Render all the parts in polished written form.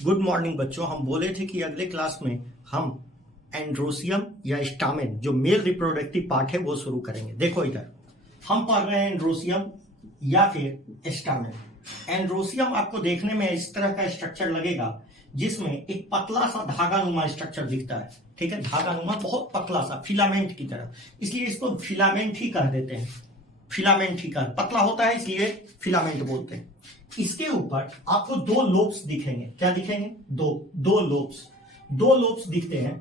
Good morning बच्चों। हम बोले थे कि अगले क्लास में हम एंड्रोसियम या स्टामेन जो मेल रिप्रोडक्टिव पार्ट है वो शुरू करेंगे। देखो इधर हम पढ़ रहे हैं एंड्रोसियम या फिर स्टामेन। एंड्रोसियम आपको देखने में इस तरह का स्ट्रक्चर लगेगा जिसमें एक पतला सा धागानुमा स्ट्रक्चर दिखता है। ठीक है, धागानुमा बहुत पतला सा फिलामेंट की तरह, इसलिए इसको फिलामेंट ही कह देते हैं। फिलामेंट ही कह, पतला होता है इसलिए फिलामेंट बोलते हैं। इसके ऊपर आपको दो लोब्स दिखेंगे। क्या दिखेंगे? दो लोब्स दिखते हैं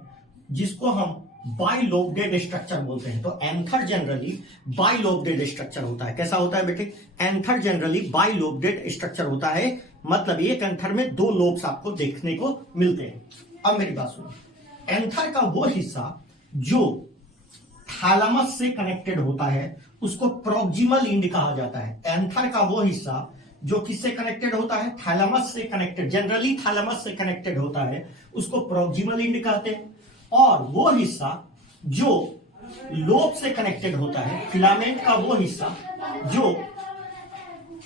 जिसको हम बाइलोब्डेड स्ट्रक्चर बोलते हैं। तो एंथर जनरली बाइलोब्डेड स्ट्रक्चर होता है। कैसा होता है बेटे? एंथर जनरली बाइलोब्डेड स्ट्रक्चर होता है, मतलब एक एंथर में दो लोब्स आपको देखने को मिलते हैं। अब मेरी बात सुनो, एंथर का वो हिस्सा जो थैलेमस से कनेक्टेड होता है उसको प्रॉक्सिमल इंड कहा जाता है। एंथर का वो हिस्सा जो किससे कनेक्टेड होता है? थैलेमस से कनेक्टेड, जनरली थैलेमस से कनेक्टेड होता है उसको प्रॉक्सिमल इंड कहते हैं। और वो हिस्सा जो लोब से कनेक्टेड होता है, फिलामेंट का वो हिस्सा जो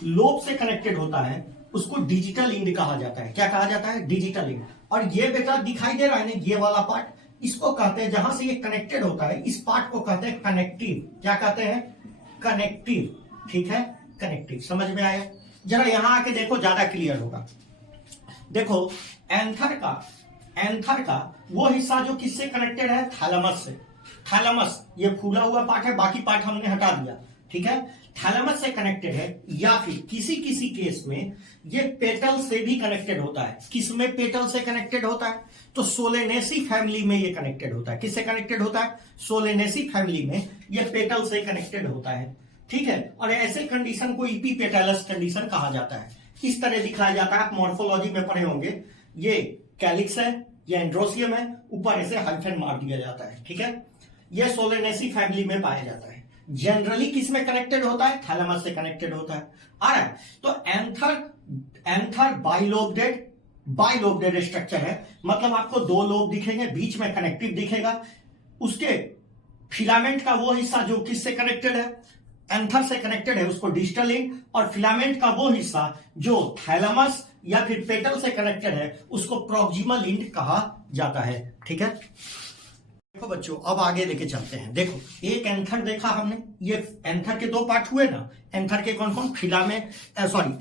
लोब से कनेक्टेड होता है उसको डिजिटल इंड कहा जाता है। क्या कहा जाता है? डिजिटल इंड। और ये बेटा दिखाई दे रहा है ना, ये वाला पार्ट, इसको कहते हैं, जहां से ये कनेक्टेड होता है इस पार्ट को कहते हैं कनेक्टिव। क्या कहते हैं? कनेक्टिव। ठीक है, कनेक्टिव। समझ में आया? जरा यहां आके देखो, ज्यादा क्लियर होगा। देखो एंथर का वो हिस्सा जो किससे कनेक्टेड है? थैलेमस से। थैलेमस ये फूला हुआ पार्ट है, बाकी पार्ट हमने हटा दिया। ठीक है, थैलेमस से कनेक्टेड है, या फिर किसी किसी केस में ये पेटल से भी कनेक्टेड होता है। किस में पेटल से कनेक्टेड होता है? तो सोलेनेसी फैमिली में ये कनेक्टेड होता है। किससे कनेक्टेड होता है? सोलेनेसी फैमिली में ये पेटल से कनेक्टेड होता है। ठीक है, और ऐसे कंडीशन को इपीपेटलस कंडीशन कहा जाता है। किस तरह दिखाया जाता है? आप मॉर्फोलॉजी में पढ़े होंगे। ये कैलिक्स है, ये एंड्रोसियम है, ऊपर ऐसे हाइफन मार दिया जाता है। ठीक है, ये सोलेनेसी फैमिली में पाया जाता है। जनरली किस में कनेक्टेड होता है? थैलेमस से कनेक्टेड होता है। आ रहा है? तो एंथर बाइलोब्डेड स्ट्रक्चर है, मतलब आपको दो लोब दिखेंगे, बीच में कनेक्टिव दिखेगा। उसके फिलामेंट का वो हिस्सा जो किससे कनेक्टेड है? एंथर से कनेक्टेड है, उसको डिजिटल इंड। और फिलामेंट का वो हिस्सा जो थैलेमस या फिर पेटल से कनेक्टेड है उसको प्रॉक्सिमल इंड कहा जाता है। ठीक है, देखो बच्चों अब आगे लेके चलते हैं। देखो एक एंथर देखा हमने, ये एंथर के दो पार्ट हुए ना। एंथर के कौन कौन?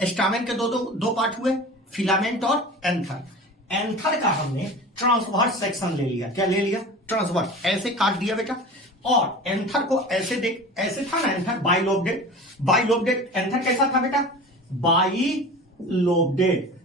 स्टामेन के दो पार्ट हुए, फिलामेंट और एंथर। एंथर का हमने ट्रांसवर्स सेक्शन ले लिया। क्या ले लिया? ट्रांसवर्स। ऐसे काट दिया बेटा, और एंथर को ऐसे देख, ऐसे था ना एंथर, बाइलोब्डेड एंथर कैसा था बेटा? बाइलोब्डेड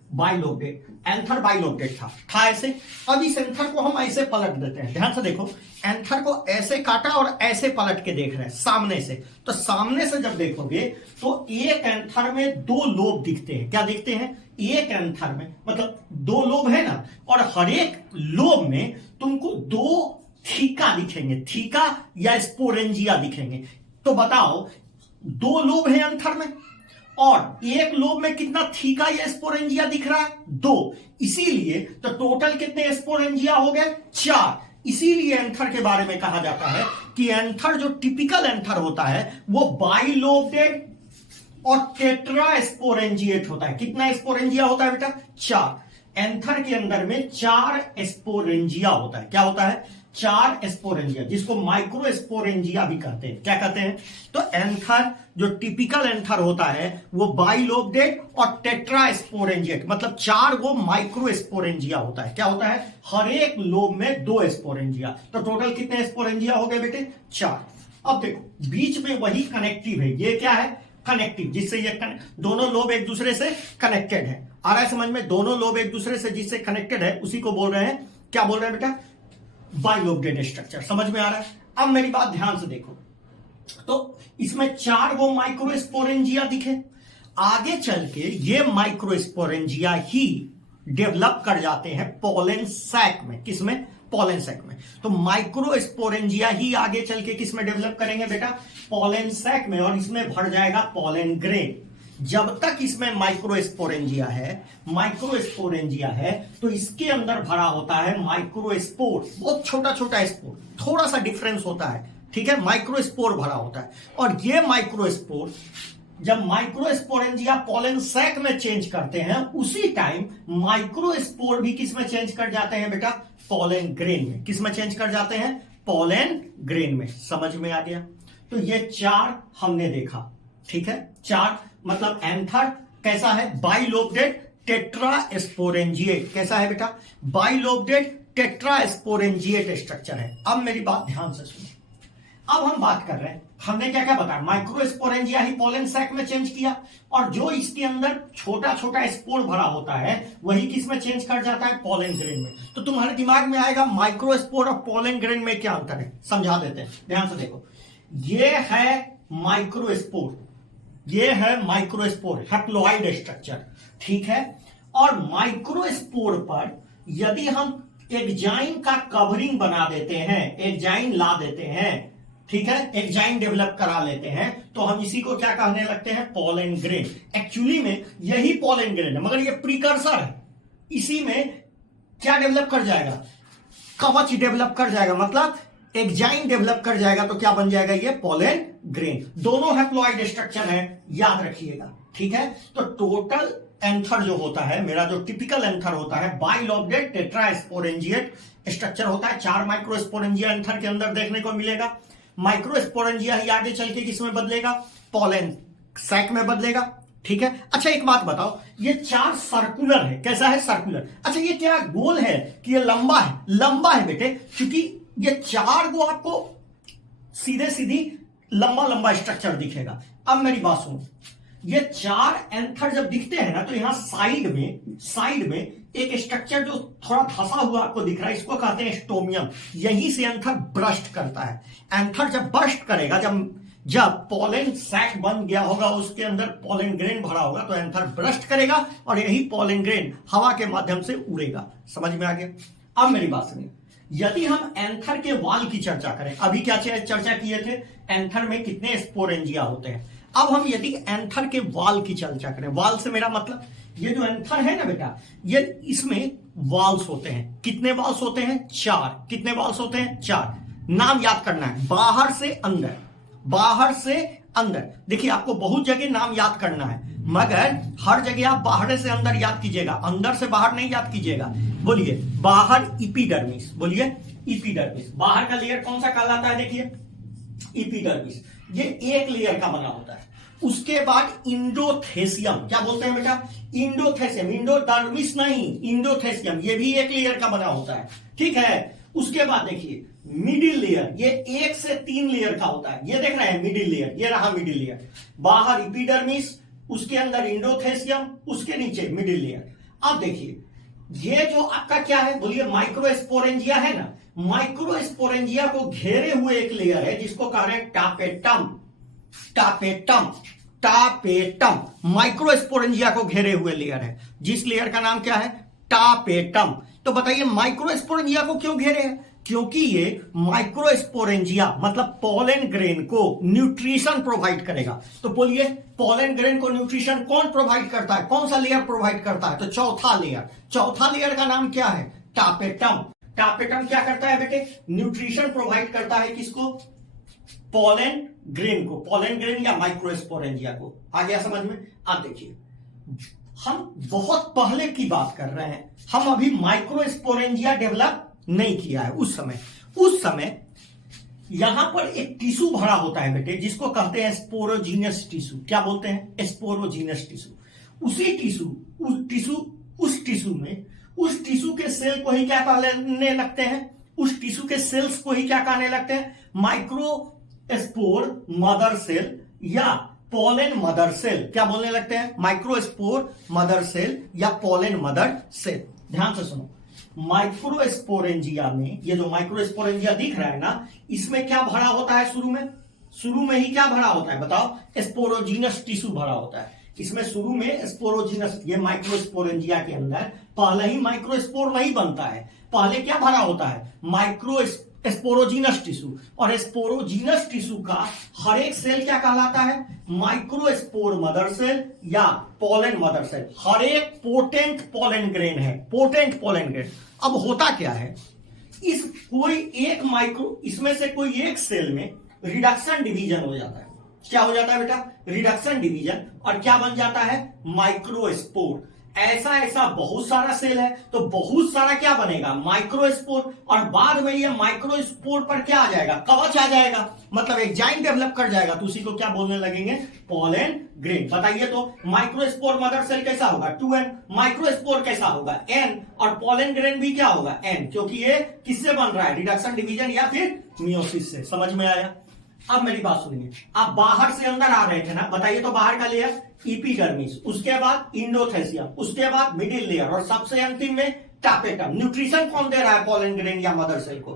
एंथर बाइलोब्डेड था ऐसे। अब इस एंथर को हम ऐसे पलट देते हैं। ध्यान से देखो, एंथर को ऐसे काटा और ऐसे पलट के देख रहे हैं सामने से। तो सामने से जब देखोगे तो एक एंथर में दो लोब दिखते हैं। क्या दिखते हैं? एक एंथर में मतलब दो लोब है ना, और हर एक लोब में तुमको दो थीका दिखेंगे, थीका या स्पोरेंजिया दिखेंगे। तो बताओ, दो लोब है एंथर में और एक लोब में कितना थीका या स्पोरेंजिया दिख रहा है? दो। इसीलिए तो टोटल कितने स्पोरेंजिया हो गए? 4। इसीलिए एंथर के बारे में कहा जाता है कि एंथर जो टिपिकल एंथर होता है वो बाइलोब्डेड और टेट्रा स्पोरेंजिएट होता है। कितना स्पोरेंजिया होता है बेटा? 4। एंथर के अंदर में 4 स्पोरेंजिया होता है। क्या होता है? 4 स्पोरेंजिया, जिसको माइक्रो स्पोरेंजिया भी कहते हैं। क्या कहते हैं? तो एंथर जो टिपिकल एंथर होता है वो बाइलोब्डेड और टेट्रा स्पोरेंजिएट, मतलब 4 गो माइक्रो स्पोरेंजिया होता है। क्या होता है? हर एक लोब में 2 स्पोरेंजिया। तो टोटल कितने स्पोरेंजिया हो गए बेटे? 4। अब देखो बीच में वही कनेक्टिव है। ये क्या है? कनेक्टिव, जिससे ये दोनों लोब एक दूसरे से कनेक्टेड है। आ रहा है समझ में? दोनों लोब एक दूसरे से जिससे कनेक्टेड है उसी को बोल रहे हैं, क्या बोल रहे हैं बेटा? बाइलोब्डेड स्ट्रक्चर। समझ में आ रहा है? अब मेरी बात ध्यान से देखो, तो इसमें 4 वो माइक्रो स्पोरेंजिया दिखे। आगे चल के ये माइक्रो स्पोरेंजिया ही डेवलप कर जाते हैं पोलन सैक में। किसमें? पोलन सैक में। तो माइक्रो स्पोरेंजिया ही आगे चल के किसमें डेवलप करेंगे बेटा? पोलन सैक में, और इसमें भर जाएगा पोलन ग्रेन। जब तक इसमें माइक्रो स्पोरेंजिया है तो इसके अंदर भरा होता है माइक्रो स्पोर, बहुत छोटा छोटा स्पोर, थोड़ा सा डिफरेंस होता है। ठीक है, माइक्रो स्पोर भरा होता है। और ये माइक्रो स्पोर जब माइक्रोस्पोरेंजिया पोलन सैक में चेंज करते हैं उसी टाइम माइक्रोस्पोर भी किस में चेंज कर जाते हैं बेटा? पोलन ग्रेन में। किस में चेंज कर जाते हैं? पोलन ग्रेन में। समझ में आ गया? तो ये 4 हमने देखा, ठीक है। 4 मतलब एंथर कैसा है? बाइलोब्डेड टेट्रास्पोरेंजिएट। कैसा है बेटा? बाइलोब्डेड टेट्रास्पोरेंजिएट स्ट्रक्चर है। अब मेरी बात ध्यान से सुनो। अब हम बात कर रहे हैं, हमने क्या क्या बताया? माइक्रोस्पोरेंजिया ही पोलन सैक में चेंज किया, और जो इसके अंदर छोटा छोटा स्पोर भरा होता है वही किस में चेंज कर जाता है? पोलन ग्रेन में। तो तुम्हारे दिमाग में आएगा माइक्रोस्पोर और पोलन ग्रेन में क्या अंतर है? समझा देते हैं, ध्यान से देखो। ये है माइक्रोस्पोर, ये है माइक्रोस्पोर, हैप्लॉइड स्ट्रक्चर, ठीक है। और माइक्रोस्पोर पर यदि हम एग्जाइन का कवरिंग बना देते हैं, एग्जाइन ला देते हैं, ठीक है, एग्जाइन डेवलप करा लेते हैं, तो हम इसी को क्या कहने लगते हैं? Pollen grain. एक्चुअली में यही पोलन ग्रेन है, मगर ये प्रीकर्सर है। इसी में क्या डेवलप कर जाएगा? कवच डेवलप कर जाएगा, मतलब एग्जाइन डेवलप कर जाएगा, तो क्या बन जाएगा? ये पोलन ग्रेन। दोनों हैप्लॉइड स्ट्रक्चर है, याद रखिएगा, ठीक है। तो टोटल एंथर जो होता है, मेरा जो टिपिकल एंथर होता है, बाइलोब्डेड टेट्रास्पोरेंजिएट स्ट्रक्चर होता है। 4 माइक्रोस्पोरेंजिया एंथर के अंदर देखने को मिलेगा। माइक्रोस्पोरेंजिया ही आगे चल के किसमें बदलेगा? पोलन सैक में बदलेगा, ठीक है। अच्छा एक बात बताओ, ये 4 सर्कुलर है। कैसा है? सर्कुलर। अच्छा ये क्या गोल है कि ये लंबा है? लंबा है बेटे, क्योंकि ये 4 को आपको सीधे सीधी लंबा लंबा स्ट्रक्चर दिखेगा। अब मेरी बात सुनो, ये 4 एंथर जब दिखते हैं ना, तो यहां साइड में एक स्ट्रक्चर जो थोड़ा धसा हुआ आपको दिख रहा है, इसको कहते हैं स्टोमियम। यहीं से एंथर ब्रस्ट करता है। एंथर जब ब्रस्ट करेगा, जब पोलन सैक बन गया होगा, उसके अंदर पोलन ग्रेन भरा होगा, तो एंथर ब्रस्ट करेगा और यही पोलन ग्रेन हवा के माध्यम से उड़ेगा। समझ में आ गया? अब मेरी बात सुनिए, यदि हम एंथर के वाल की चर्चा करें, अभी क्या चर्चा किए थे? एंथर में कितने स्पोरेंजिया होते हैं। अब हम यदि एंथर के वाल की चर्चा करें, वाल से मेरा मतलब ये जो एंथर है ना बेटा, ये इसमें वाल्स होते हैं। कितने वाल्स होते हैं? 4। कितने वाल्स होते हैं? 4। नाम याद करना है, बाहर से अंदर, बाहर से अंदर। देखिए आपको बहुत जगह नाम याद करना है, मगर हर जगह आप बाहर से अंदर याद कीजिएगा, अंदर से बाहर नहीं याद कीजिएगा। बोलिए बाहर इपिडर्मिस, बोलिए इपिडर्मिस। बाहर का लेयर कौन सा कहलाता है? देखिए इपिडर्मिस, ये एक लेयर का बना होता है। उसके बाद इंडोथेसियम, क्या बोलते हैं बेटा? इंडोथेसियम, इंडोडर्मिस नहीं, इंडोथेसियम, ये भी एक लेयर का बना होता है, ठीक है। उसके बाद देखिए मिडिल लेयर, ये 1 से 3 लेयर का होता है। ये देख रहे हैं मिडिल लेयर, ये रहा मिडिल लेयर। बाहर इपिडर्मिस, उसके अंदर इंडोथेसियम, उसके नीचे मिडिल लेयर। अब देखिए ये जो आपका क्या है? बोलिए माइक्रोस्पोरेंजिया है ना, माइक्रोस्पोरेंजिया को घेरे हुए एक लेयर है जिसको कह रहे हैं टापेटम। टापेटम, टापेटम माइक्रोस्पोरेंजिया को घेरे हुए लेयर है, जिस लेयर का नाम क्या है? टापेटम। तो बताइए माइक्रोस्पोरेंजिया को क्यों घेरे हैं? क्योंकि ये माइक्रोस्पोरेंजिया मतलब पोलन ग्रेन को न्यूट्रिशन प्रोवाइड करेगा। तो बोलिए पोलन ग्रेन को न्यूट्रिशन कौन प्रोवाइड करता है? कौन सा लेयर प्रोवाइड करता है? तो चौथा लेयर। चौथा लेयर का नाम क्या है? टापेटम। टापेटम क्या करता है बेटे? न्यूट्रिशन प्रोवाइड करता है किसको? पोलन ग्रेन को, पोलन ग्रेन या माइक्रोस्पोरेंजिया को। आ गया समझ में? आप देखिए हम बहुत पहले की बात कर रहे हैं, हम अभी माइक्रोस्पोरेंजिया डेवलप नहीं किया है। उस समय यहां पर एक टिश्यू भरा होता है बेटे, जिसको कहते हैं स्पोरोजीनियस टिश्यू। क्या बोलते हैं? Sporogenous tissue. उस टिश्यू के सेल को ही क्या कहने लगते हैं? उस टिश्यू के सेल्स को ही क्या कहने लगते हैं? माइक्रोस्पोर मदर सेल या पोलन मदर सेल। क्या बोलने लगते हैं? माइक्रोस्पोर मदर सेल या पोलन मदर सेल। ध्यान से सुनो, माइक्रोस्पोरेंजिया में ये जो माइक्रोस्पोरेंजिया दिख रहा है ना, इसमें क्या भरा होता है? शुरू में ही क्या भरा होता है बताओ? स्पोरोजीनस टिश्यू भरा होता है। इसमें शुरू में स्पोरोजीनस, ये माइक्रोस्पोरेंजिया के अंदर पहले ही माइक्रोस्पोर नहीं बनता है, पहले क्या भरा होता है? Sporogenous tissue. और स्पोरोजीनस टिश्यू का हर एक सेल क्या कहलाता है? माइक्रोस्पोर मदर सेल या पोलन मदर सेल। हर एक पोटेंट पोलन ग्रेन है, पोटेंट पोलन ग्रेन। अब होता क्या है, इसमें से कोई एक सेल में रिडक्शन डिवीजन हो जाता है। क्या हो जाता है बेटा, रिडक्शन डिवीजन, और क्या बन जाता है, माइक्रोस्पोर। ऐसा ऐसा बहुत सारा सेल है तो बहुत सारा क्या बनेगा, माइक्रोस्पोर, और बाद में ये माइक्रोस्पोर पर क्या आ जाएगा, कवच आ जाएगा, मतलब एक जाइंट डेवलप कर जाएगा, तो उसी को क्या बोलने लगेंगे, पोलन ग्रेन। बताइए तो माइक्रोस्पोर मदर सेल कैसा होगा, 2n, माइक्रोस्पोर कैसा होगा, n, और पोलन ग्रेन भी क्या होगा, n, क्योंकि ये किससे बन रहा है, रिडक्शन डिवीजन या फिर मियोसिस से। समझ में आया। अब मेरी बात सुनिए, आप बाहर से अंदर आ रहे थे ना, बताइए तो बाहर का लेयर इपिडर्मिस, उसके बाद इंडोथेलियम, उसके बाद मिडिल लेयर, और सबसे अंतिम में टापेटम। न्यूट्रिशन कौन दे रहा है पोलन ग्रेन या मदर सेल को,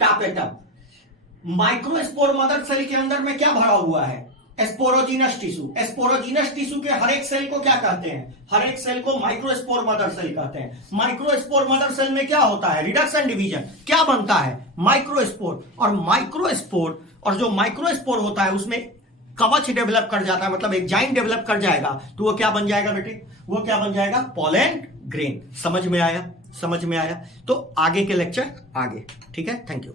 टापेटम। माइक्रोस्पोर मदर सेल के अंदर में क्या भरा हुआ है, स्पोरोजिनस टिश्यू। स्पोरोजिनस टिश्यू के हर एक सेल को क्या कहते हैं, हर एक सेल को माइक्रोस्पोर मदर सेल कहते हैं। माइक्रोस्पोर मदर सेल में क्या होता है, रिडक्शन डिवीजन, क्या बनता है, माइक्रोस्पोर, और माइक्रोस्पोर, और जो माइक्रोस्पोर होता है उसमें कवच डेवलप कर जाता है, मतलब एक जाइंट डेवलप कर जाएगा, तो वो क्या बन जाएगा बेटे, वो क्या बन जाएगा, पोलन ग्रेन। समझ में आया, समझ में आया। तो आगे के लेक्चर आगे, ठीक है, थैंक यू।